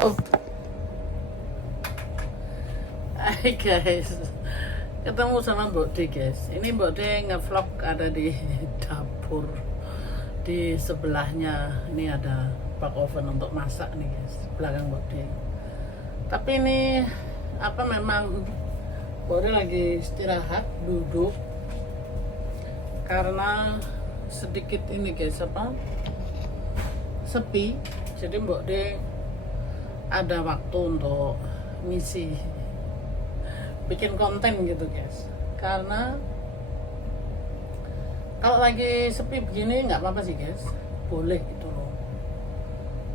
Oh, hai guys, ketemu sama Mbok D guys. Ini Mbok D ngevlog ada di dapur. Di sebelahnya ini ada bak oven untuk masak nih guys, belakang Mbok D. Tapi ini apa memang Mbok D lagi istirahat, duduk karena sedikit ini guys sepi. Jadi Mbok D ada waktu untuk ngisi bikin konten gitu guys, karena kalau lagi sepi begini nggak apa-apa sih guys, boleh gitu loh,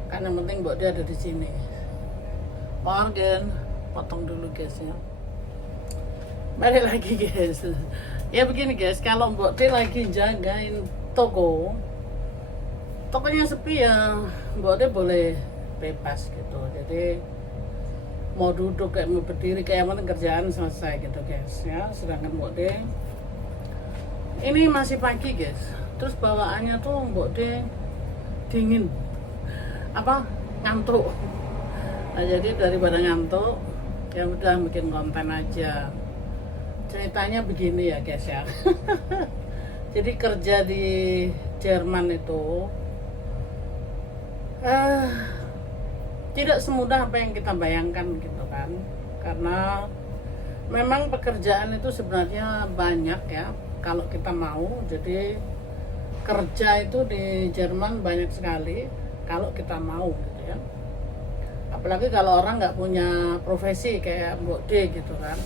kan yang penting Mbok dia ada di sini. Morgan, potong dulu guys ya, balik lagi guys. Ya begini guys, kalau Mbok dia lagi jagain tokonya sepi ya Mbok dia boleh bebas gitu, jadi mau duduk kayak mau berdiri kayak mana kerjaan selesai gitu guys ya. Sedangkan Mbok D ini masih pagi guys, terus bawaannya tuh Mbok D dingin ngantuk. Nah jadi daripada ngantuk ya udah bikin konten aja. Ceritanya begini ya guys ya. Jadi kerja di Jerman itu tidak semudah apa yang kita bayangkan gitu kan, karena memang pekerjaan itu sebenarnya banyak ya kalau kita mau. Jadi kerja itu di Jerman banyak sekali kalau kita mau gitu ya, apalagi kalau orang nggak punya profesi kayak Mbok D gitu kan.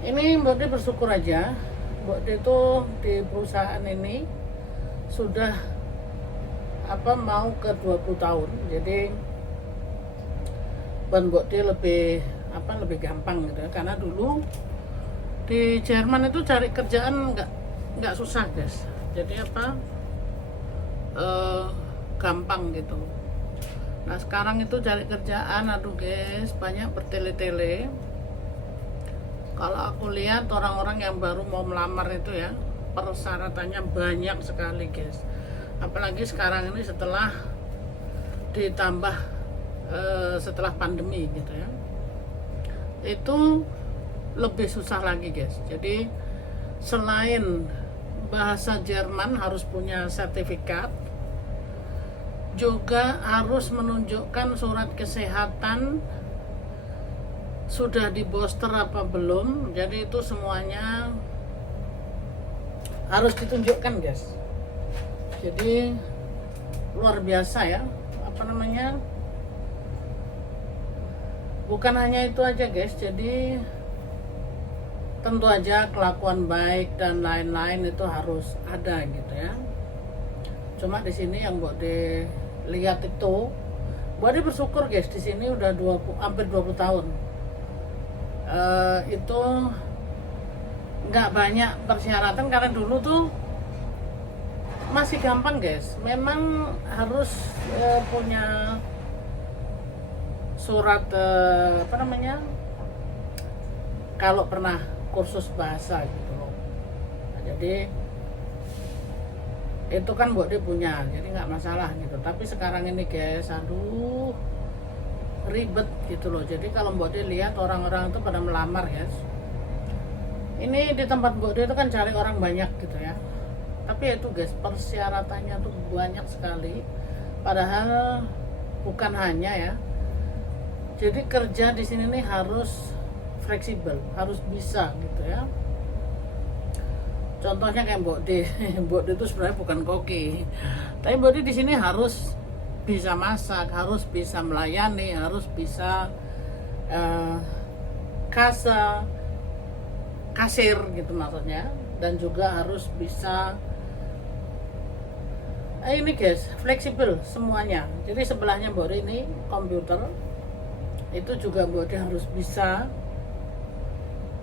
Ini Mbok D bersyukur aja, Mbok D itu di perusahaan ini sudah mau ke 20 tahun. Jadi buat Mbok D lebih gampang gitu ya, karena dulu di Jerman itu cari kerjaan nggak susah guys. Jadi gampang gitu. Nah sekarang itu cari kerjaan aduh guys, banyak bertele-tele. Kalau aku lihat orang-orang yang baru mau melamar itu ya, persyaratannya banyak sekali guys. Apalagi sekarang ini setelah ditambah setelah pandemi gitu ya, itu lebih susah lagi guys. Jadi selain bahasa Jerman harus punya sertifikat, juga harus menunjukkan surat kesehatan sudah di booster apa belum. Jadi itu semuanya harus ditunjukkan guys. Jadi luar biasa ya, bukan hanya itu aja guys. Jadi tentu aja kelakuan baik dan lain-lain itu harus ada gitu ya. Cuma di sini yang Mbok D lihat itu, Mbok D bersyukur guys, di sini udah hampir 20 tahun. Itu nggak banyak persyaratan, karena dulu tuh masih gampang guys. Memang harus punya surat kalau pernah kursus bahasa gitu loh. Nah, jadi itu kan Mbok D punya, jadi nggak masalah gitu. Tapi sekarang ini guys, aduh ribet gitu loh. Jadi kalau Mbok D lihat orang-orang itu pada melamar guys, ini di tempat Mbok D itu kan cari orang banyak gitu ya, tapi itu guys persyaratannya tuh banyak sekali. Padahal bukan hanya ya, jadi kerja di sini nih harus fleksibel, harus bisa gitu ya. Contohnya kayak Mbok D. Mbok D itu sebenarnya bukan koki, tapi Mbok D di sini harus bisa masak, harus bisa melayani, harus bisa kasir gitu maksudnya, dan juga harus bisa ini guys, fleksibel semuanya. Jadi sebelahnya Mbok D ini komputer, itu juga Mbok D harus bisa.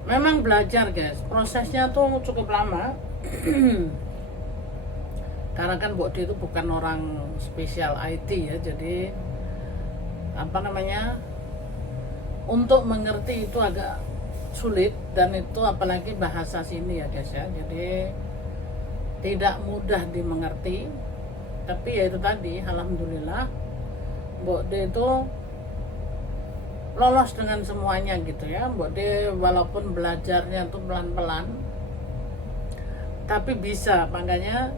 Memang belajar guys, prosesnya tuh cukup lama. Karena kan Mbok D itu bukan orang spesial IT ya, jadi untuk mengerti itu agak sulit, dan itu apalagi bahasa sini ya guys ya, jadi tidak mudah dimengerti. Tapi ya itu tadi, alhamdulillah Mbok D itu lolos dengan semuanya gitu ya. Mbok D walaupun belajarnya tuh pelan-pelan tapi bisa, makanya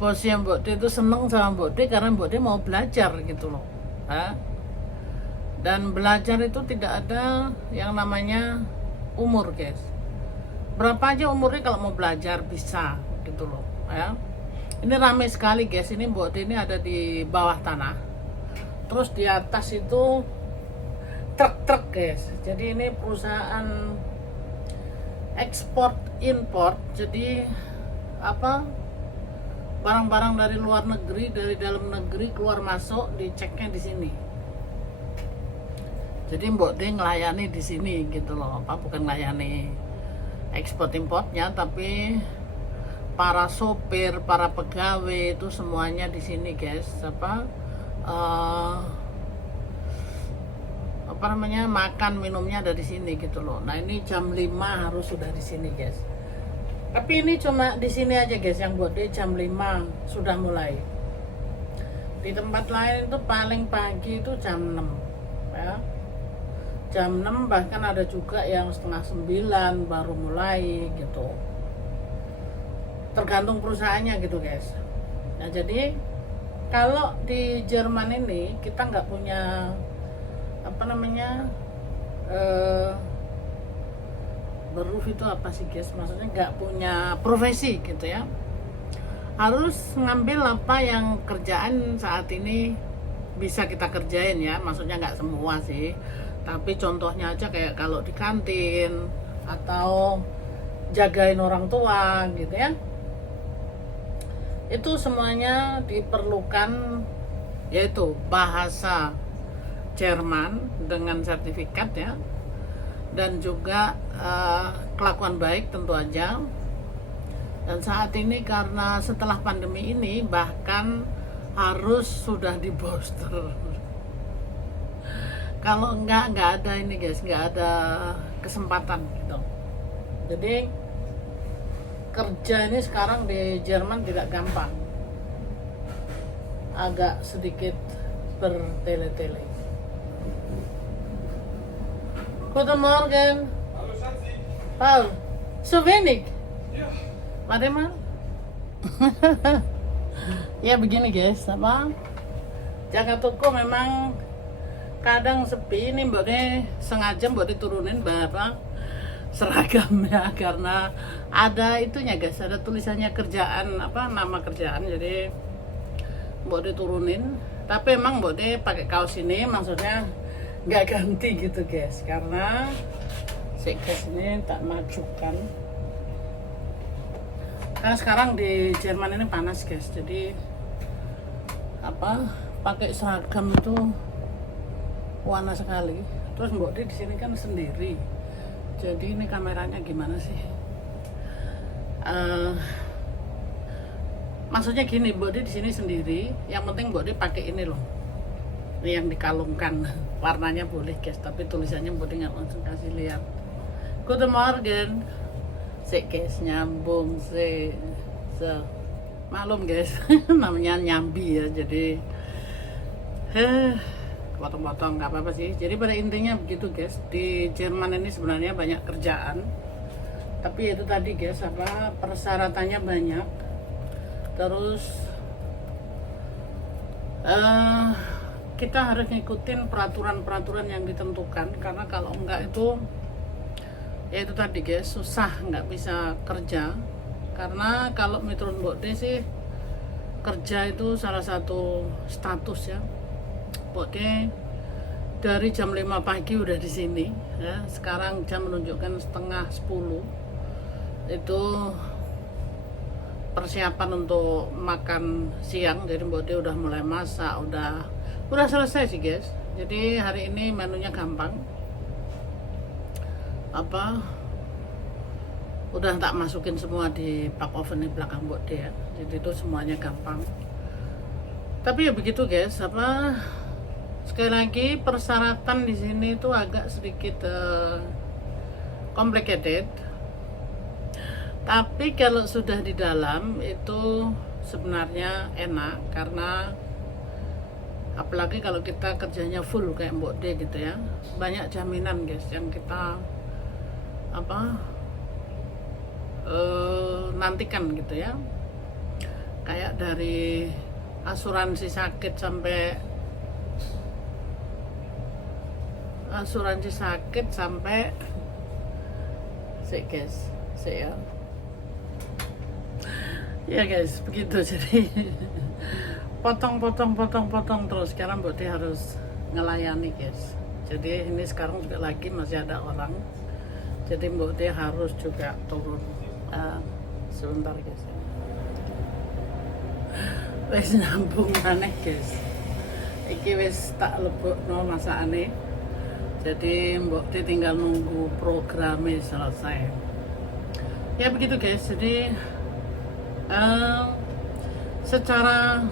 bosnya Mbok D itu seneng sama Mbok D karena Mbok D mau belajar gitu loh. Dan belajar itu tidak ada yang namanya umur guys. Berapa aja umurnya kalau mau belajar bisa gitu loh ya. Ini ramai sekali guys, ini Mbok D ini ada di bawah tanah, terus di atas itu truk-truk guys. Jadi ini perusahaan ekspor import, jadi apa, barang-barang dari luar negeri, dari dalam negeri keluar masuk diceknya di sini. Jadi Mbok D ngelayani di sini gitu loh, apa, bukan ngelayani ekspor importnya, tapi para sopir, para pegawai itu semuanya di sini guys. Apa namanya, makan minumnya ada di sini gitu loh. Nah ini jam 5 harus sudah di sini guys. Tapi ini cuma di sini aja guys yang buat dia jam 5 sudah mulai. Di tempat lain itu paling pagi itu jam 6 ya. Jam 6 bahkan ada juga yang setengah 9 baru mulai gitu. Tergantung perusahaannya gitu guys. Nah jadi kalau di Jerman ini kita nggak punya apa namanya, beruf itu apa sih guys, maksudnya nggak punya profesi gitu ya, harus ngambil apa yang kerjaan saat ini bisa kita kerjain ya, maksudnya nggak semua sih, tapi contohnya aja kayak kalau di kantin atau jagain orang tua gitu ya, itu semuanya diperlukan yaitu bahasa Jerman dengan sertifikat ya, dan juga kelakuan baik tentu aja. Dan saat ini karena setelah pandemi ini bahkan harus sudah di booster. Kalau nggak ada ini guys, nggak ada kesempatan gitu. Jadi kerja ini sekarang di Jerman tidak gampang, agak sedikit bertele-tele. Guten Morgen. Hallo Schatzi. Paul, so wenig. Ja. Warte mal. Ya begini guys, apa, jaga toko memang kadang sepi. Ini Mbak De sengaja Mbak diturunin barang seragamnya karena ada itunya guys, ada tulisannya kerjaan, apa nama kerjaan, jadi Mbak diturunin. Tapi emang Mbak De pakai kaos ini maksudnya nggak ganti gitu guys, karena si guys ini tak majukan karena sekarang di Jerman ini panas guys, jadi apa, pakai seragam itu warna sekali. Terus Mbok di sini kan sendiri, jadi ini kameranya gimana sih, maksudnya gini, Mbok di sini sendiri, yang penting Mbok pakai ini loh, yang dikalungkan, warnanya boleh guys, tapi tulisannya Mbok nggak langsung kasih lihat. Guten Morgen. Sik guys, nyambung sih. Maklum guys, namanya nyambi ya, jadi potong-potong nggak apa-apa sih. Jadi pada intinya begitu guys, di Jerman ini sebenarnya banyak kerjaan, tapi itu tadi guys, apa, persyaratannya banyak. Terus kita harus ngikutin peraturan-peraturan yang ditentukan, karena kalau enggak itu ya itu tadi guys, susah, nggak bisa kerja. Karena kalau menurut Mbok De sih, kerja itu salah satu status ya. Mbok De dari jam 5 pagi udah di sini ya. Sekarang jam menunjukkan setengah 10. Itu persiapan untuk makan siang. Jadi Mbok De udah mulai masak, udah selesai sih guys. Jadi hari ini menunya gampang. Apa, udah tak masukin semua di bak oven di belakang Mbok De ya, jadi itu semuanya gampang. Tapi ya begitu guys, apa, sekali lagi persyaratan di sini itu agak sedikit complicated, tapi kalau sudah di dalam itu sebenarnya enak, karena apalagi kalau kita kerjanya full kayak Mbok D gitu ya, banyak jaminan guys yang kita nantikan gitu ya, kayak dari asuransi sakit sampai guys, ya guys, begitu. Jadi potong terus karena Mbok D harus ngelayani guys. Jadi ini sekarang juga lagi masih ada orang, jadi Mbok D harus juga turun. Sebentar guys, wis nyambung maneh guys, iki wis tak lebokno masakane, jadi Mbok D tinggal nunggu programnya selesai ya, begitu guys. Jadi secara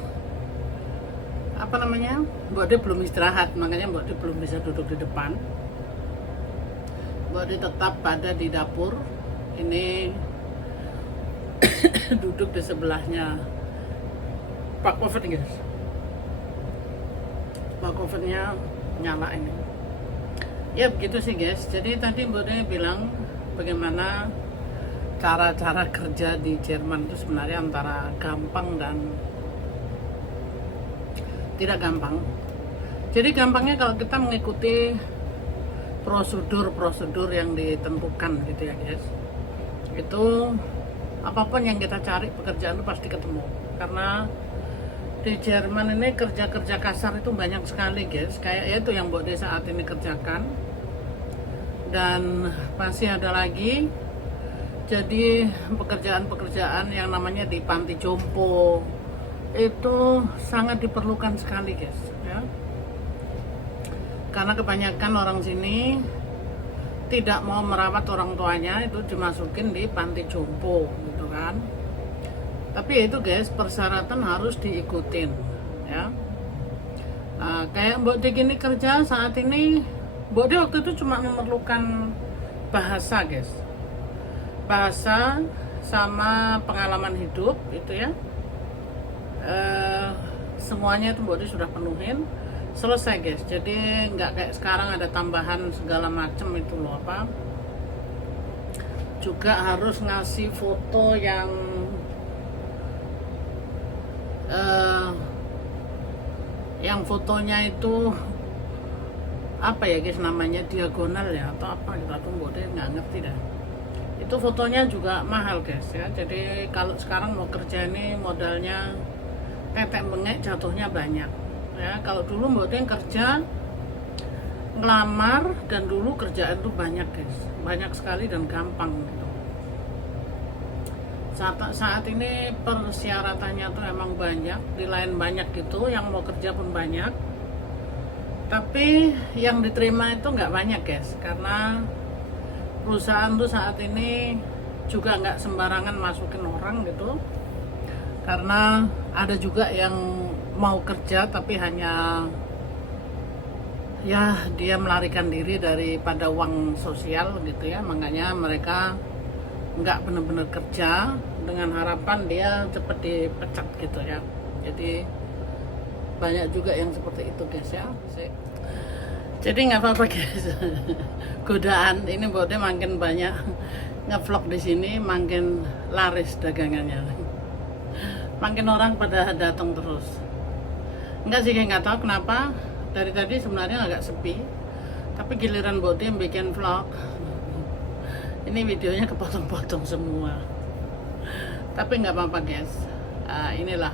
Mbok D belum istirahat, makanya Mbok D belum bisa duduk di depan. Mbok D tetap pada di dapur ini, duduk di sebelahnya Pak Oven guys. Pak Ovennya nyala ini ya, begitu sih guys. Jadi tadi Mbok D bilang bagaimana cara-cara kerja di Jerman itu sebenarnya antara gampang dan tidak gampang. Jadi gampangnya kalau kita mengikuti prosedur yang ditentukan gitu ya guys, itu apapun yang kita cari pekerjaan itu pasti ketemu. Karena di Jerman ini kerja-kerja kasar itu banyak sekali guys, kayak itu yang Mbok D saat ini kerjakan, dan masih ada lagi. Jadi pekerjaan-pekerjaan yang namanya di panti jompo itu sangat diperlukan sekali guys ya, karena kebanyakan orang sini tidak mau merawat orang tuanya, itu dimasukin di panti jompo gitu kan. Tapi itu guys, persyaratan harus diikutin ya. Nah, kayak Mbok D gini kerja saat ini, Mbok D waktu itu cuma memerlukan bahasa guys, bahasa sama pengalaman hidup itu ya. Semuanya itu Mbok D sudah penuhin, selesai guys. Jadi nggak kayak sekarang ada tambahan segala macem itu loh, juga harus ngasih foto yang fotonya itu apa ya guys namanya, diagonal ya atau apa gitu, aku Mbok D nggak ngerti dah. Itu fotonya juga mahal guys ya. Jadi kalau sekarang mau kerja ini modalnya tetek bengek, jatuhnya banyak ya. Kalau dulu Mbok D kerja ngelamar, dan dulu kerjaan tuh banyak guys, banyak sekali dan gampang gitu. Saat ini persyaratannya tuh emang banyak, di lain banyak gitu, yang mau kerja pun banyak, tapi yang diterima itu nggak banyak guys, karena perusahaan tuh saat ini juga nggak sembarangan masukin orang gitu. Karena ada juga yang mau kerja tapi hanya ya dia melarikan diri daripada uang sosial gitu ya, makanya mereka nggak benar-benar kerja dengan harapan dia cepat dipecat gitu ya. Jadi banyak juga yang seperti itu guys ya. Jadi nggak apa-apa guys, godaan ini Mbok D makin banyak ngevlog di sini, makin laris dagangannya, makin orang pada datang terus. Enggak sih, nggak tahu kenapa dari tadi sebenarnya agak sepi, tapi giliran Mbok D yang bikin vlog ini videonya kepotong-potong semua. Tapi nggak apa-apa guys, inilah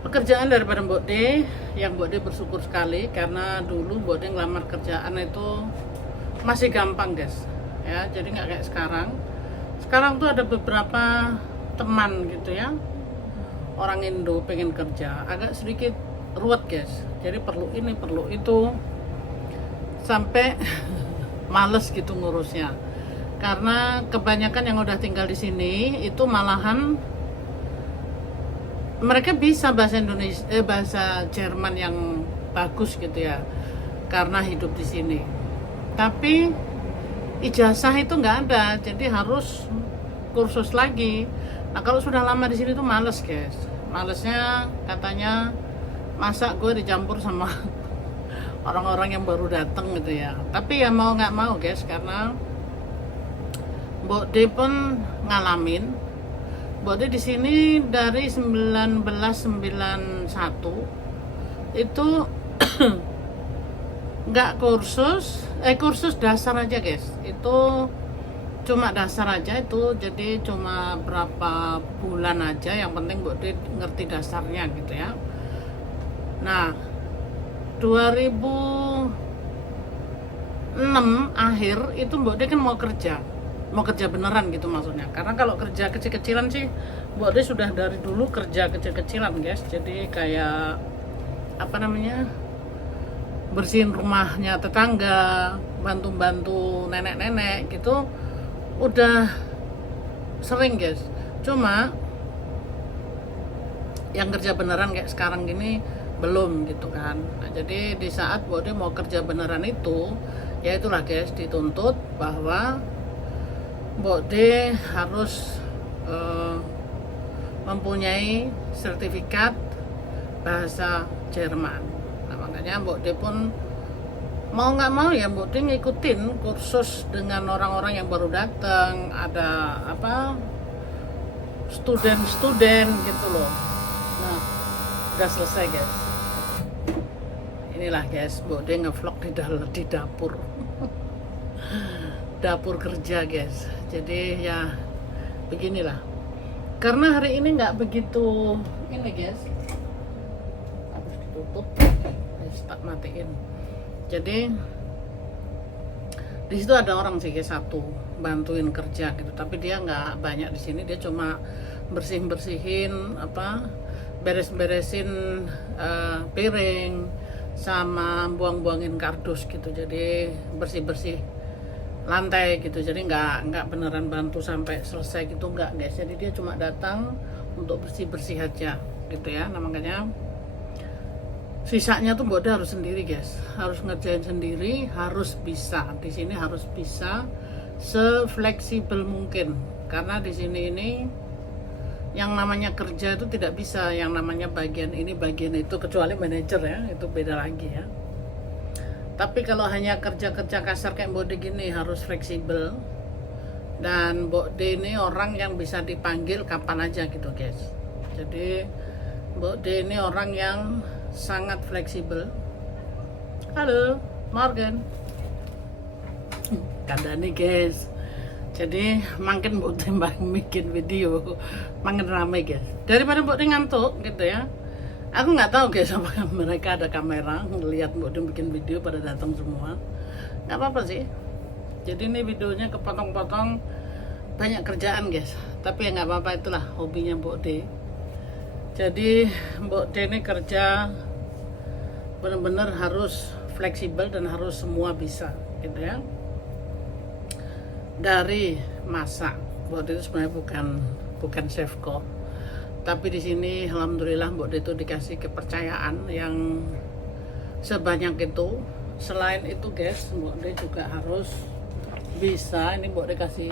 pekerjaan daripada Mbok D, yang Mbok D bersyukur sekali, karena dulu Mbok D ngelamar kerjaan itu masih gampang guys ya. Jadi nggak kayak sekarang tuh ada beberapa teman gitu ya, orang Indo pengen kerja agak sedikit ruwet guys. Jadi perlu ini perlu itu, sampai males gitu ngurusnya. Karena kebanyakan yang udah tinggal di sini itu malahan mereka bisa bahasa Indonesia, bahasa Jerman yang bagus gitu ya, karena hidup di sini. Tapi ijazah itu nggak ada, jadi harus kursus lagi. Nah kalau sudah lama di sini tuh males guys. Malesnya katanya masa gue dicampur sama orang-orang yang baru datang gitu ya. Tapi ya mau nggak mau guys, karena Mbok D pun ngalamin. Mbok D di sini dari 1991 itu nggak kursus dasar aja guys, itu cuma dasar aja itu, jadi cuma berapa bulan aja, yang penting Mbok D ngerti dasarnya gitu ya. Nah 2006 akhir itu Mbok D kan mau kerja beneran gitu maksudnya, karena kalau kerja kecil-kecilan sih Mbok D sudah dari dulu kerja kecil-kecilan guys, jadi kayak apa namanya, bersihin rumahnya tetangga, bantu-bantu nenek-nenek gitu, udah sering guys. Cuma yang kerja beneran kayak sekarang gini belum gitu kan. Nah, jadi di saat Mbok D mau kerja beneran itu, ya itulah guys, dituntut bahwa Mbok D harus mempunyai sertifikat bahasa Jerman. Nah makanya Mbok D pun mau nggak mau ya Mbok D ngikutin kursus dengan orang-orang yang baru datang, ada apa, student gitu loh. Nah udah selesai guys, inilah guys Mbok D ngevlog di dapur dapur kerja guys. Jadi ya beginilah, karena hari ini nggak begitu ini guys, harus ditutup, tak matiin. Jadi di situ ada orang sih guys, satu bantuin kerja gitu, tapi dia nggak banyak di sini, dia cuma bersihin apa, beresin piring sama buang-buangin kardus gitu, jadi bersih lantai gitu, jadi nggak beneran bantu sampai selesai gitu, nggak guys. Jadi dia cuma datang untuk bersih aja gitu ya. Nah makanya sisanya tuh Mbok D harus sendiri guys, harus ngerjain sendiri, harus bisa di sini, harus bisa sefleksibel mungkin, karena di sini ini yang namanya kerja itu tidak bisa yang namanya bagian ini bagian itu, kecuali manajer ya, itu beda lagi ya. Tapi kalau hanya kerja kasar kayak Mbok D gini harus fleksibel, dan Mbok D ini orang yang bisa dipanggil kapan aja gitu guys. Jadi Mbok D ini orang yang sangat fleksibel. Halo Morgan, kandani guys. Jadi makin Mbok D bikin video makin ramai guys, daripada Mbok D ngantuk gitu ya. Aku nggak tahu guys apakah mereka ada kamera ngelihat Mbok D bikin video pada datang semua. Nggak apa-apa sih, jadi ini videonya kepotong-potong, banyak kerjaan guys, tapi ya nggak apa-apa, itulah hobinya Mbok D. Jadi Mbok D ini kerja benar-benar harus fleksibel dan harus semua bisa gitu ya. Dari masak, Mbok D itu sebenarnya bukan chef kok, tapi di sini alhamdulillah Mbok D itu dikasih kepercayaan yang sebanyak itu. Selain itu guys, Mbok D juga harus bisa, ini Mbok D kasih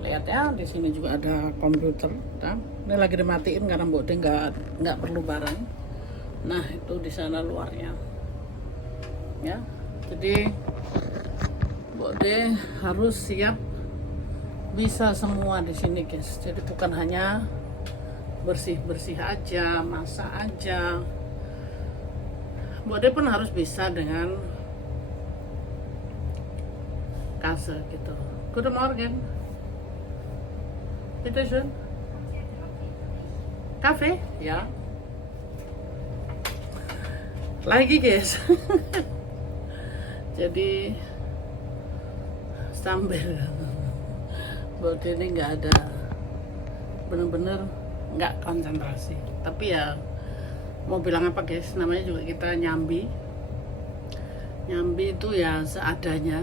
lihat ya, di sini juga ada komputer. Nah, ini lagi dimatiin karena Mbok D nggak perlu barang. Nah itu di sana luarnya ya. Jadi Mbok D harus siap bisa semua di sini guys. Jadi bukan hanya bersih aja, masak aja, Mbok D pun harus bisa dengan kase gitu. Guten Morgen, bitte schön, Kaffee ya. Lagi guys. Jadi sambil Mbok D ini nggak ada, bener-bener nggak konsentrasi. Tapi ya mau bilang apa guys, namanya juga kita nyambi itu ya seadanya.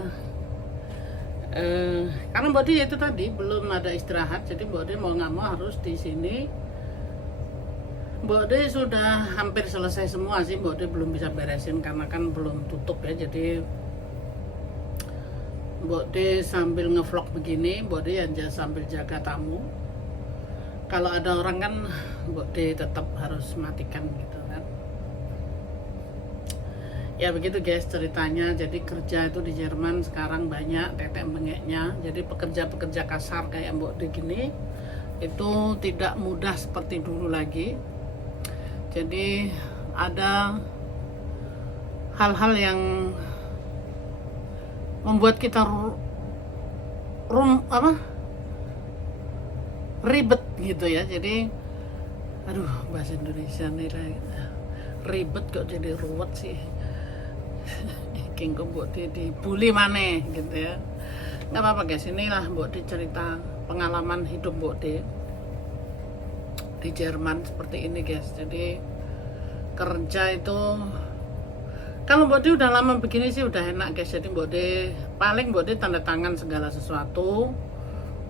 Karena Mbok D itu tadi belum ada istirahat, jadi Mbok D mau nggak mau harus di sini. Mbok D sudah hampir selesai semua sih, Mbok D belum bisa beresin karena kan belum tutup ya. Jadi Mbok D sambil ngevlog begini, Mbok D ya sambil jaga tamu. Kalau ada orang kan Mbok D tetap harus matikan gitu kan. Ya begitu guys ceritanya. Jadi kerja itu di Jerman sekarang banyak tetek bengeknya. Jadi pekerja-pekerja kasar kayak Mbok De gini itu tidak mudah seperti dulu lagi. Jadi ada hal-hal yang membuat kita ribet gitu ya. Jadi aduh, bahasa Indonesia nih ribet kok jadi ruwet sih. King kok Mbok De dibully maneh gitu ya. Nggak apa-apa guys, inilah Mbok De cerita pengalaman hidup Mbok De di Jerman seperti ini guys. Jadi kerja itu kalau Mbok De udah lama begini sih udah enak guys. Jadi Mbok De paling Mbok De tanda tangan segala sesuatu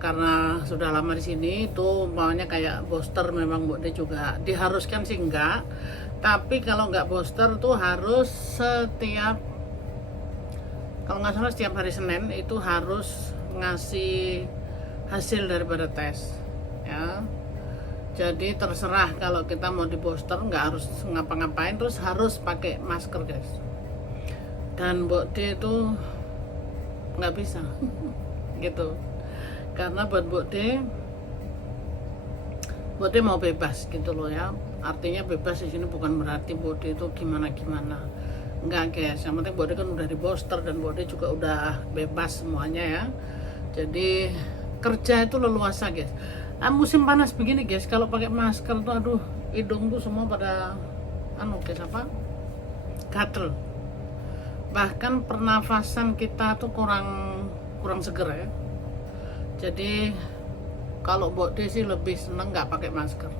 karena sudah lama di sini. Itu maunya kayak booster, memang Mbok De juga diharuskan sih enggak, tapi kalau nggak booster tuh harus setiap, kalau nggak salah setiap hari Senin itu harus ngasih hasil daripada tes ya. Jadi terserah kalau kita mau di booster, nggak harus ngapa-ngapain, terus harus pakai masker guys. Dan Mbok De itu nggak bisa gitu, karena buat Mbok De mau bebas gitu loh ya. Artinya bebas di sini bukan berarti Mbok De itu gimana-gimana, enggak guys. Yang penting Mbok De kan udah di booster dan Mbok De juga udah bebas semuanya ya. Jadi kerja itu leluasa guys. Musim panas begini guys, kalau pakai masker tuh aduh, hidung tuh semua pada guys gatel. Bahkan pernafasan kita tuh kurang seger ya. Jadi kalau Mbok De sih lebih seneng nggak pakai masker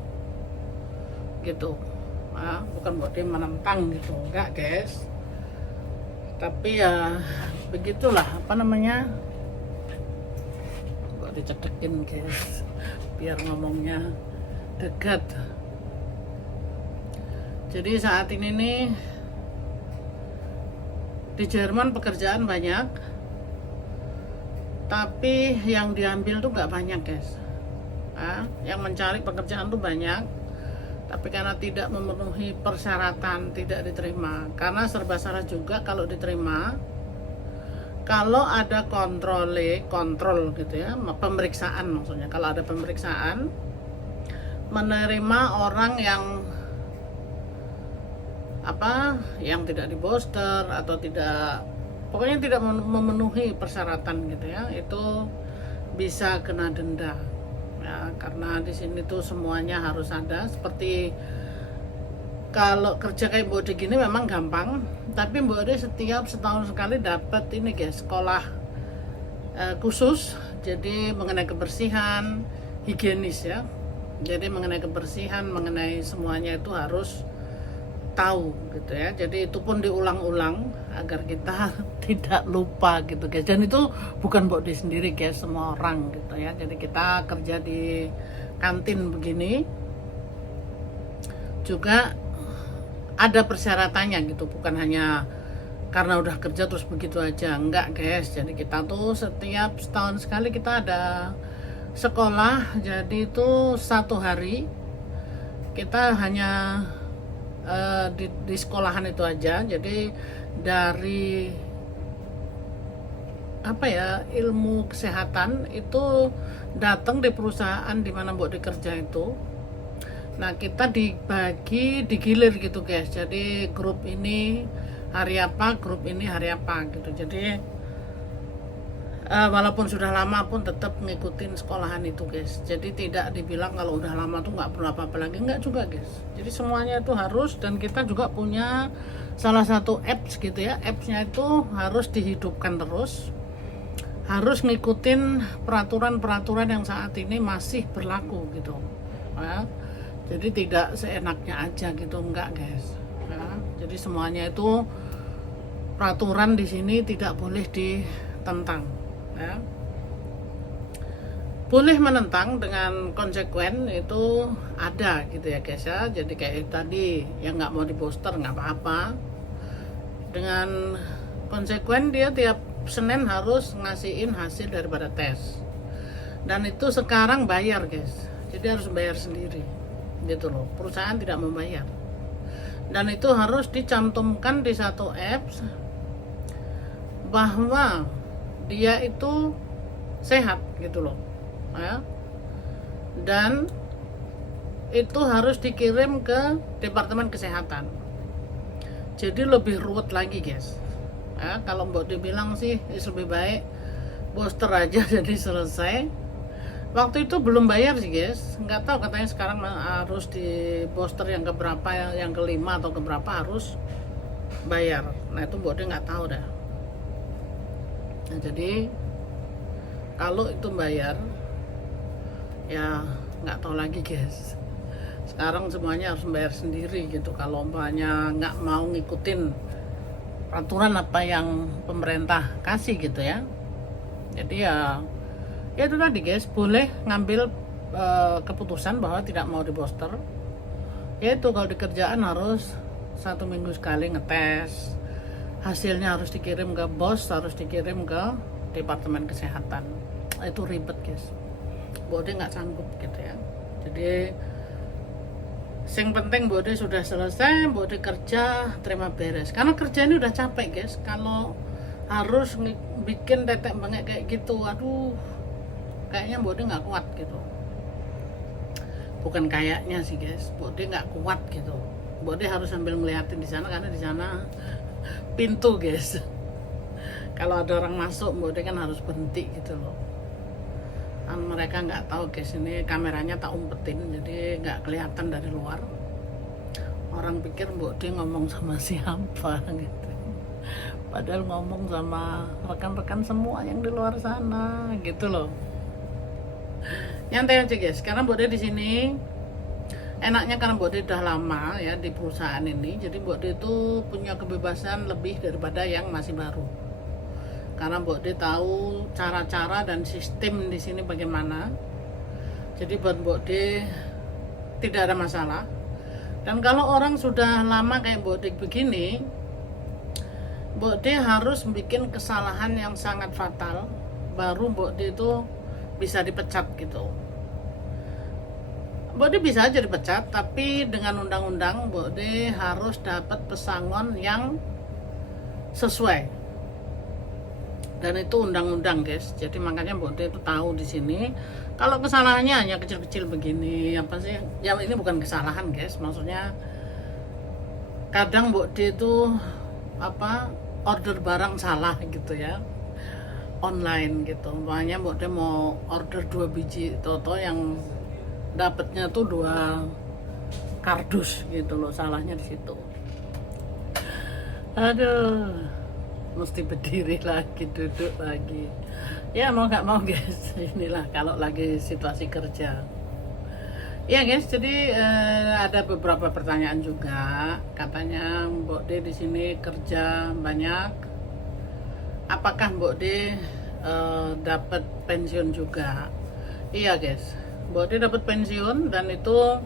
gitu. Bukan Mbok De menentang gitu, enggak guys, tapi ya begitulah Mbok De cedekin guys biar ngomongnya dekat. Jadi saat ini nih di Jerman pekerjaan banyak, tapi yang diambil tuh nggak banyak guys. Yang mencari pekerjaan tuh banyak, tapi karena tidak memenuhi persyaratan tidak diterima. Karena serba salah juga kalau diterima. Kalau ada kontrol gitu ya, pemeriksaan maksudnya. Kalau ada pemeriksaan, menerima orang yang tidak di booster atau tidak, pokoknya tidak memenuhi persyaratan gitu ya, itu bisa kena denda ya. Karena di sini tuh semuanya harus ada. Seperti kalau kerja kayak Mbok De gini memang gampang, tapi Mbok De setiap setahun sekali dapat ini guys, sekolah khusus. Jadi mengenai kebersihan, higienis ya. Jadi mengenai kebersihan, mengenai semuanya itu harus tahu gitu ya. Jadi itu pun diulang-ulang agar kita tidak lupa gitu guys. Dan itu bukan Mbok De sendiri guys, semua orang gitu ya. Jadi kita kerja di kantin begini juga ada persyaratannya gitu, bukan hanya karena udah kerja terus begitu aja, enggak guys. Jadi kita tuh setiap setahun sekali kita ada sekolah. Jadi itu 1 hari kita hanya di sekolahan itu aja. Jadi dari ilmu kesehatan itu datang di perusahaan di mana Mbok De kerja itu. Nah kita digilir gitu guys. Jadi grup ini hari apa, grup ini hari apa gitu. Jadi walaupun sudah lama pun tetap ngikutin sekolahan itu guys. Jadi tidak dibilang kalau udah lama tuh nggak perlu apa-apa lagi, nggak juga guys. Jadi semuanya itu harus. Dan kita juga punya salah satu apps gitu ya. Appsnya itu harus dihidupkan terus, harus ngikutin peraturan-peraturan yang saat ini masih berlaku gitu ya. Jadi tidak seenaknya aja gitu, enggak guys ya. Jadi semuanya itu peraturan di sini tidak boleh ditentang ya. Boleh menentang dengan konsekuen itu ada gitu ya guys ya. Jadi kayak tadi yang nggak mau di booster nggak apa-apa, dengan konsekuen dia tiap Senin harus ngasihin hasil daripada tes. Dan itu sekarang bayar guys, jadi harus bayar sendiri gitu loh, perusahaan tidak membayar. dan itu harus dicantumkan di satu apps bahwa dia itu sehat gitu loh ya, dan itu harus dikirim ke Departemen Kesehatan. Jadi lebih ruwet lagi guys ya. Kalau Mbok dibilang sih lebih baik booster aja jadi selesai. Waktu itu belum bayar sih guys, nggak tahu, katanya sekarang harus di booster yang keberapa, yang kelima atau keberapa harus bayar. Nah itu Mbok nggak tahu dah. Nah jadi kalau itu bayar ya nggak tahu lagi guys. Sekarang semuanya harus bayar sendiri gitu kalau umpamanya nggak mau ngikutin peraturan apa yang pemerintah kasih gitu ya. Jadi ya itu tadi guys, boleh ngambil keputusan bahwa tidak mau di booster. Yaitu kalau di kerjaan harus 1 minggu sekali ngetes, hasilnya harus dikirim ke bos, harus dikirim ke Departemen Kesehatan. Itu ribet guys, Bode nggak sanggup gitu ya. Jadi yang penting Bode sudah selesai, Bode kerja terima beres. Karena kerja ini udah capek guys. Kalau harus bikin tetek bengek kayak gitu, aduh, kayaknya Bode nggak kuat gitu. Bukan kayaknya sih guys, Bode nggak kuat gitu. Bode harus sambil ngeliatin di sana karena di sana pintu guys. Kalau ada orang masuk, Bode kan harus berhenti gitu loh. Kan mereka nggak tahu guys, ini kameranya tak umpetin jadi nggak kelihatan dari luar. Orang pikir Bode ngomong sama siapa gitu, padahal ngomong sama rekan-rekan semua yang di luar sana gitu loh. Nyantai aja guys, karena Bode di sini enaknya karena Bode udah lama ya di perusahaan ini, jadi Bode itu punya kebebasan lebih daripada yang masih baru. Karena Bode tahu cara-cara dan sistem di sini bagaimana. Jadi buat Bode tidak ada masalah. Dan kalau orang sudah lama kayak Bode begini, Bode harus bikin kesalahan yang sangat fatal, baru Bode itu bisa dipecat gitu. Bode bisa aja dipecat, tapi dengan undang-undang Bode harus dapat pesangon yang sesuai. Dan itu undang-undang guys. Jadi makanya Bode itu tahu di sini kalau kesalahannya hanya kecil-kecil begini, apa sih? Ya ini bukan kesalahan guys. Maksudnya kadang Bode itu apa order barang salah gitu ya. Online gitu. Makanya Bode mau order 2 biji toto yang dapatnya tuh 2 kardus gitu loh. Salahnya di situ. Aduh, mesti berdiri lagi, duduk lagi. Ya mau nggak mau guys, inilah kalau lagi situasi kerja. Ya guys, jadi ada beberapa pertanyaan juga. Katanya Bode di sini kerja banyak. Apakah Bode dapat pensiun juga? Iya guys, Bode dapat pensiun, dan itu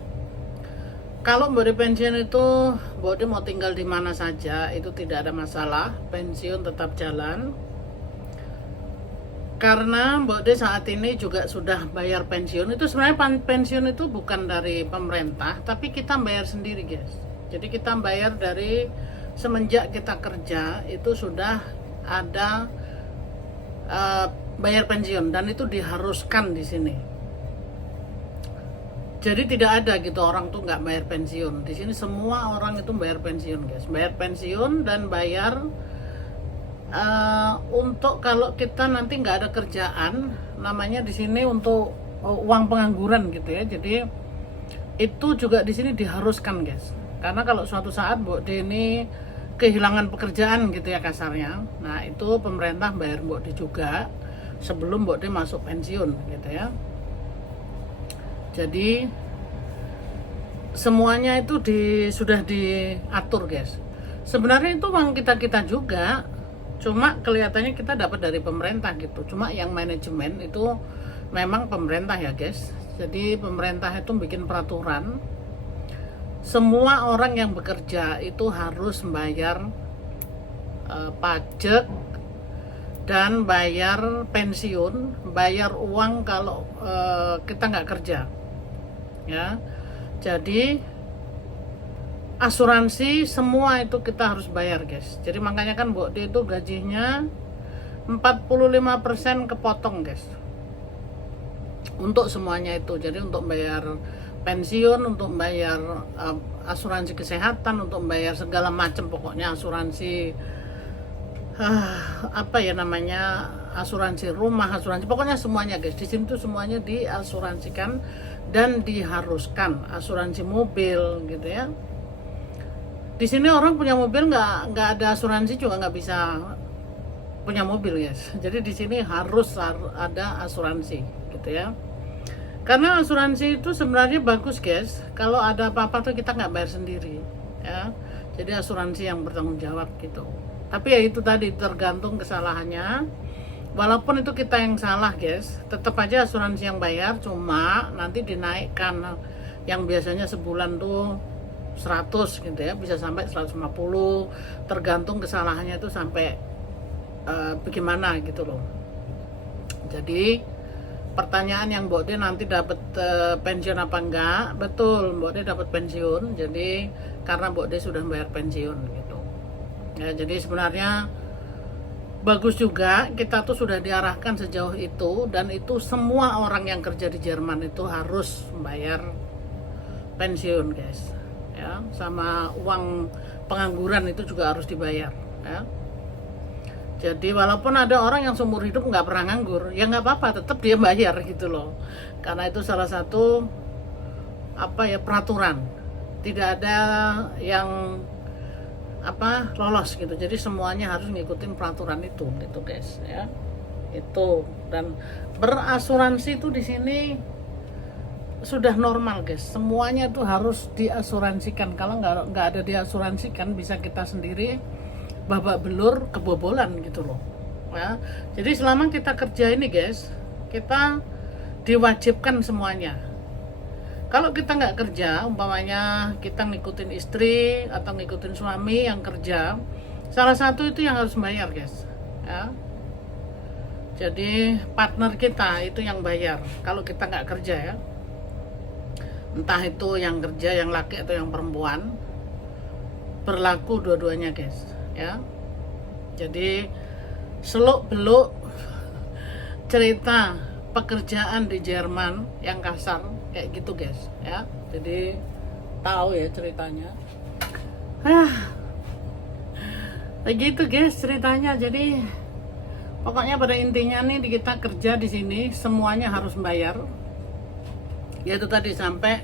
kalau Bode pensiun itu Bode mau tinggal di mana saja itu tidak ada masalah, pensiun tetap jalan. Karena Bode saat ini juga sudah bayar pensiun. Itu sebenarnya pensiun itu bukan dari pemerintah, tapi kita bayar sendiri guys. Jadi kita bayar dari semenjak kita kerja itu sudah ada bayar pensiun, dan itu diharuskan di sini. Jadi tidak ada gitu orang tuh nggak bayar pensiun. Di sini semua orang itu bayar pensiun guys, bayar pensiun dan bayar untuk kalau kita nanti nggak ada kerjaan, namanya di sini untuk uang pengangguran gitu ya. Jadi itu juga di sini diharuskan guys. Karena kalau suatu saat Bode ini kehilangan pekerjaan gitu ya kasarnya, nah itu pemerintah bayar Bode juga sebelum Bode masuk pensiun gitu ya. Jadi semuanya itu sudah diatur guys. Sebenarnya itu uang kita juga, cuma kelihatannya kita dapat dari pemerintah gitu. Cuma yang manajemen itu memang pemerintah ya guys. Jadi pemerintah itu bikin peraturan, semua orang yang bekerja itu harus bayar pajak dan bayar pensiun, bayar uang kalau kita nggak kerja ya. Jadi asuransi, semua itu kita harus bayar guys. Jadi makanya kan Mbok D itu gajinya 45% kepotong guys, untuk semuanya itu. Jadi untuk bayar pensiun, untuk bayar asuransi kesehatan, untuk bayar segala macam, pokoknya asuransi apa ya namanya, asuransi rumah, asuransi, pokoknya semuanya guys. Di sini tuh semuanya diasuransikan dan diharuskan. Asuransi mobil gitu ya. Di sini orang punya mobil nggak ada asuransi juga nggak bisa punya mobil guys. Jadi di sini harus ada asuransi gitu ya. Karena asuransi itu sebenarnya bagus guys. Kalau ada apa-apa tuh kita nggak bayar sendiri ya. Jadi asuransi yang bertanggung jawab gitu. Tapi ya itu tadi, tergantung kesalahannya. Walaupun itu kita yang salah guys, tetap aja asuransi yang bayar. Cuma nanti dinaikkan, yang biasanya sebulan tuh 100 gitu ya, bisa sampai 150, tergantung kesalahannya itu sampai bagaimana gitu loh. Jadi pertanyaan yang Mbok D nanti dapat pensiun apa enggak, betul, Mbok D dapat pensiun. Jadi karena Mbok D sudah bayar pensiun gitu ya. Jadi sebenarnya bagus juga, kita tuh sudah diarahkan sejauh itu, dan itu semua orang yang kerja di Jerman itu harus membayar pensiun guys ya, sama uang pengangguran itu juga harus dibayar ya. Jadi walaupun ada orang yang seumur hidup nggak pernah nganggur, ya nggak apa-apa, tetap dia bayar gitu loh. Karena itu salah satu apa ya, peraturan. Tidak ada yang apa lolos gitu. Jadi semuanya harus ngikutin peraturan itu gitu guys ya. Itu, dan berasuransi itu di sini sudah normal guys. Semuanya tuh harus diasuransikan. Kalau nggak ada diasuransikan, bisa kita sendiri babak belur, kebobolan gitu loh ya. Jadi selama kita kerja ini guys, kita diwajibkan semuanya. Kalau kita nggak kerja, umpamanya kita ngikutin istri atau ngikutin suami yang kerja, salah satu itu yang harus bayar guys ya. Jadi partner kita itu yang bayar kalau kita nggak kerja ya. Entah itu yang kerja, yang laki atau yang perempuan, berlaku dua-duanya guys ya. Jadi seluk beluk cerita pekerjaan di Jerman yang kasar kayak gitu guys ya. Jadi tahu ya ceritanya. Begitu guys ceritanya. Jadi pokoknya pada intinya nih, kita kerja di sini semuanya harus bayar. Ya itu tadi, sampai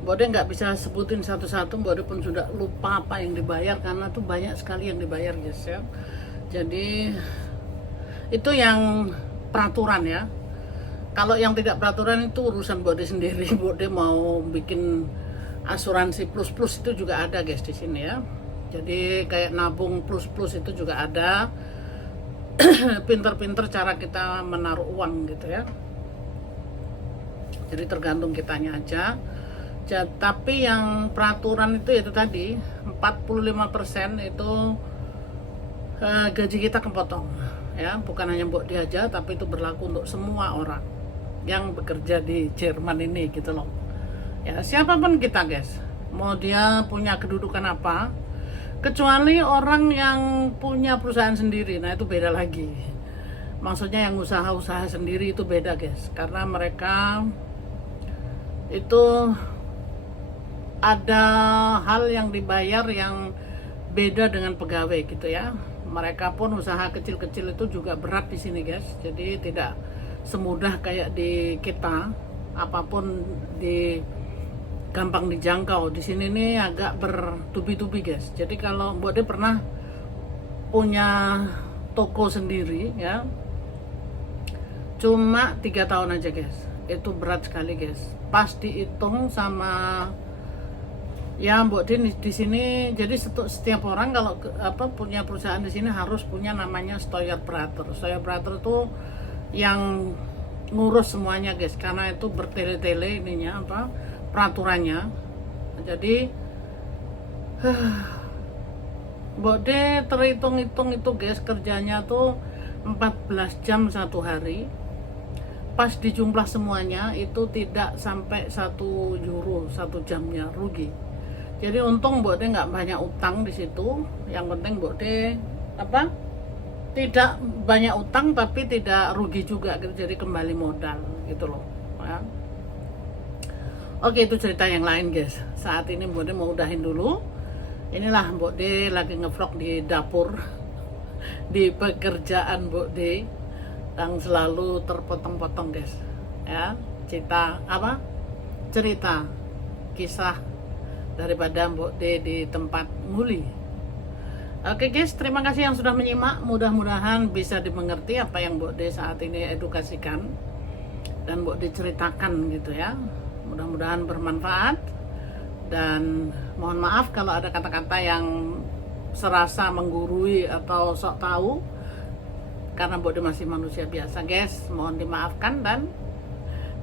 Mbok D nggak bisa sebutin satu-satu, Mbok D pun sudah lupa apa yang dibayar, karena tuh banyak sekali yang dibayar guys ya. Jadi itu yang peraturan ya. Kalau yang tidak peraturan itu urusan Mbok D sendiri. Mbok D mau bikin asuransi plus-plus itu juga ada guys di sini ya. Jadi kayak nabung plus-plus itu juga ada. Pinter-pinter cara kita menaruh uang gitu ya. Jadi tergantung kitanya aja. Tapi yang peraturan itu tadi 45% itu gaji kita kepotong ya. Bukan hanya Mbok D aja, tapi itu berlaku untuk semua orang yang bekerja di Jerman ini gitu loh ya. Siapapun kita guys, mau dia punya kedudukan apa, kecuali orang yang punya perusahaan sendiri, nah itu beda lagi. Maksudnya yang usaha-usaha sendiri itu beda guys, karena mereka itu ada hal yang dibayar yang beda dengan pegawai gitu ya. Mereka pun usaha kecil-kecil itu juga berat di sini guys. Jadi tidak semudah kayak di kita, apapun gampang dijangkau. Di sini nih agak bertubi-tubi guys. Jadi kalau Mbok D pernah punya toko sendiri ya, cuma 3 tahun aja guys. Itu berat sekali guys. Pas dihitung sama ya Mbok D di sini. Jadi setiap orang kalau punya perusahaan di sini harus punya namanya Steuerberater. Steuerberater itu yang ngurus semuanya guys, karena itu bertele-tele ininya peraturannya. Jadi Mbok D terhitung-hitung itu guys, kerjanya tuh 14 jam satu hari. Pas dijumlah semuanya itu tidak sampai 1 euro 1 jamnya rugi. Jadi untung Mbok De nggak banyak utang di situ. Yang penting Mbok De apa? Tidak banyak utang tapi tidak rugi juga gitu. Jadi kembali modal gitu loh. Ya. Oke, itu cerita yang lain guys. Saat ini Mbok De mau udahin dulu. Inilah Mbok De lagi ngevlog di dapur, di pekerjaan Mbok De yang selalu terpotong-potong guys. Ya, cerita kisah daripada Mbok De di tempat nguli. Oke guys, terima kasih yang sudah menyimak. Mudah-mudahan bisa dimengerti apa yang Mbok De saat ini edukasikan dan Mbok De ceritakan gitu ya. Mudah-mudahan bermanfaat, dan mohon maaf kalau ada kata-kata yang serasa menggurui atau sok tahu, karena Mbok De masih manusia biasa guys. Mohon dimaafkan dan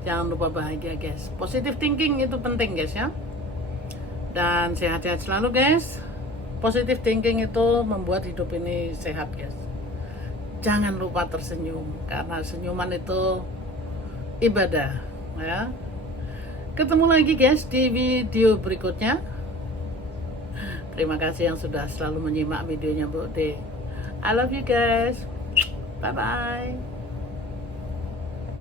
jangan lupa bahagia guys. Positive thinking itu penting guys ya. Dan sehat-sehat selalu guys. Positive thinking itu membuat hidup ini sehat guys. Jangan lupa tersenyum, karena senyuman itu ibadah ya. Ketemu lagi guys di video berikutnya. Terima kasih yang sudah selalu menyimak videonya Mbok De. I love you guys. Bye bye.